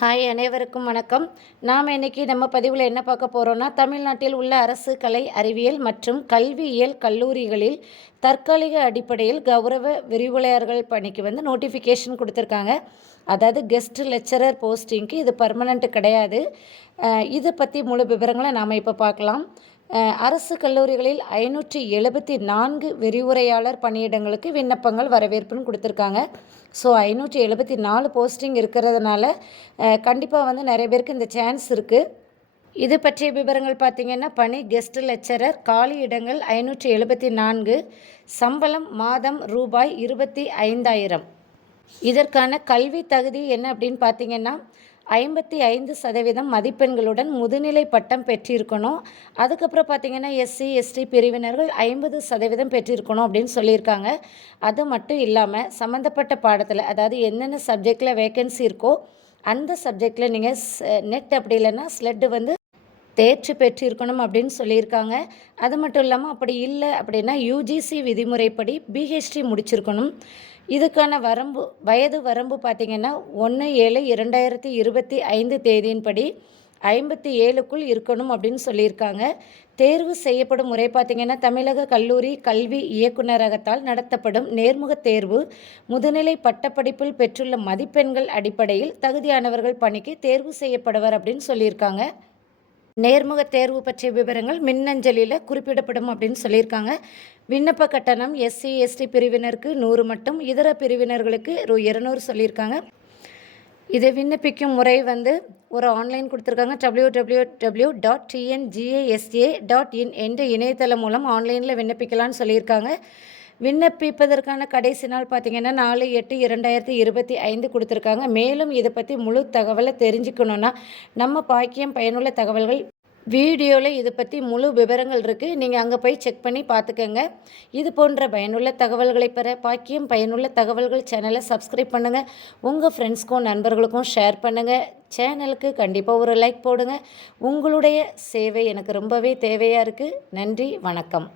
Hi அனைவருக்கும் வணக்கம். நாம் இன்னைக்கு நம்ம பதிவில் என்ன பார்க்க போகிறோன்னா தமிழ்நாட்டில் உள்ள அரசு கலை அறிவியல் மற்றும் கல்வியியல் கல்லூரிகளில் தற்காலிக அடிப்படையில் கௌரவ விரிவுரையாளர்கள் பணிக்கு வந்து நோட்டிஃபிகேஷன் கொடுத்துருக்காங்க. அதாவது கெஸ்ட் லெக்சரர் போஸ்டிங்க்கு இது பர்மனெண்ட் கிடையாது. இதை பற்றி முழு விவரங்களை நாம் இப்போ பார்க்கலாம். அரசு கல்லூரிகளில் ஐநூற்றி எழுபத்தி நான்கு விரிவுரையாளர் பணியிடங்களுக்கு விண்ணப்பங்கள் வரவேற்புன்னு கொடுத்துருக்காங்க. ஸோ ஐநூற்றி எழுபத்தி நாலு போஸ்டிங் இருக்கிறதுனால கண்டிப்பாக வந்து நிறைய பேருக்கு இந்த சான்ஸ் இருக்குது இது பற்றிய விவரங்கள் பார்த்திங்கன்னா பணி கெஸ்ட் லெக்சரர் காலி இடங்கள் ஐநூற்றி எழுபத்தி நான்கு சம்பளம் மாதம் ரூபாய் இருபத்தி ஐந்தாயிரம். இதற்கான கல்வி தகுதி என்ன அப்படின்னு பார்த்தீங்கன்னா ஐம்பத்தி ஐந்து சதவீதம் மதிப்பெண்களுடன் முதுநிலை பட்டம் பெற்றிருக்கணும். அதுக்கப்புறம் பார்த்திங்கன்னா எஸ்சி எஸ்டி பிரிவினர்கள் ஐம்பது சதவீதம் பெற்றிருக்கணும் அப்படின்னு சொல்லியிருக்காங்க. அது மட்டும் இல்லாமல் சம்மந்தப்பட்ட பாடத்தில் அதாவது என்னென்ன சப்ஜெக்டில் வேக்கன்சி இருக்கோ அந்த சப்ஜெக்டில் நீங்கள் நெட் அப்படி இல்லைன்னா ஸ்லெட்டு வந்து தேர்ச்சி பெற்றிருக்கணும் அப்படின்னு சொல்லியிருக்காங்க. அது மட்டும் இல்லாமல் அப்படி இல்லை அப்படின்னா யூஜிசி விதிமுறைப்படி பிஹெச்டி முடிச்சிருக்கணும். இதுக்கான வரம்பு வயது வரம்பு பார்த்திங்கன்னா ஒன்று ஏழு இரண்டாயிரத்தி இருபத்தி ஐந்து தேதியின்படி ஐம்பத்தி ஏழுக்குள் இருக்கணும் அப்படின்னு சொல்லியிருக்காங்க. தேர்வு செய்யப்படும் முறை பார்த்திங்கன்னா தமிழக கல்லூரி கல்வி இயக்குநரகத்தால் நடத்தப்படும் நேர்முக தேர்வு. முதுநிலை பட்டப்படிப்பில் பெற்றுள்ள மதிப்பெண்கள் அடிப்படையில் தகுதியானவர்கள் பணிக்கு தேர்வு செய்யப்படுவர் அப்படின்னு சொல்லியிருக்காங்க. நேர்முக தேர்வு பற்றிய விவரங்கள் மின்னஞ்சலில் குறிப்பிடப்படும் அப்படின்னு சொல்லியிருக்காங்க. விண்ணப்ப கட்டணம் எஸ்சி எஸ்டி பிரிவினருக்கு நூறு மட்டும் இதர பிரிவினர்களுக்கு ரூ இருநூறு சொல்லியிருக்காங்க. இதை விண்ணப்பிக்கும் முறை வந்து ஒரு ஆன்லைன் கொடுத்துருக்காங்க. W W W dot TNGASA dot in என்ற இணையதளம் மூலம் ஆன்லைனில் விண்ணப்பிக்கலாம்னு சொல்லியிருக்காங்க. விண்ணப்பிப்பதற்கான கடைசி நாள் பார்த்தீங்கன்னா நாலு எட்டு இரண்டாயிரத்தி இருபத்தி ஐந்து கொடுத்துருக்காங்க. மேலும் இதை பற்றி முழு தகவலை தெரிஞ்சுக்கணுன்னா நம்ம பாக்கியம் பயனுள்ள தகவல்கள் வீடியோவில் இதை பற்றி முழு விவரங்கள் இருக்குது நீங்கள் அங்கே போய் செக் பண்ணி பார்த்துக்கோங்க. இது போன்ற பயனுள்ள தகவல்களை பெற பாக்கியம் பயனுள்ள தகவல்கள் சேனலை சப்ஸ்கிரைப் பண்ணுங்கள் உங்கள் ஃப்ரெண்ட்ஸ்க்கும் நண்பர்களுக்கும் ஷேர் பண்ணுங்கள் சேனலுக்கு கண்டிப்பாக ஒரு லைக் போடுங்க. உங்களுடைய சேவை எனக்கு ரொம்பவே தேவையாக இருக்குது நன்றி வணக்கம்.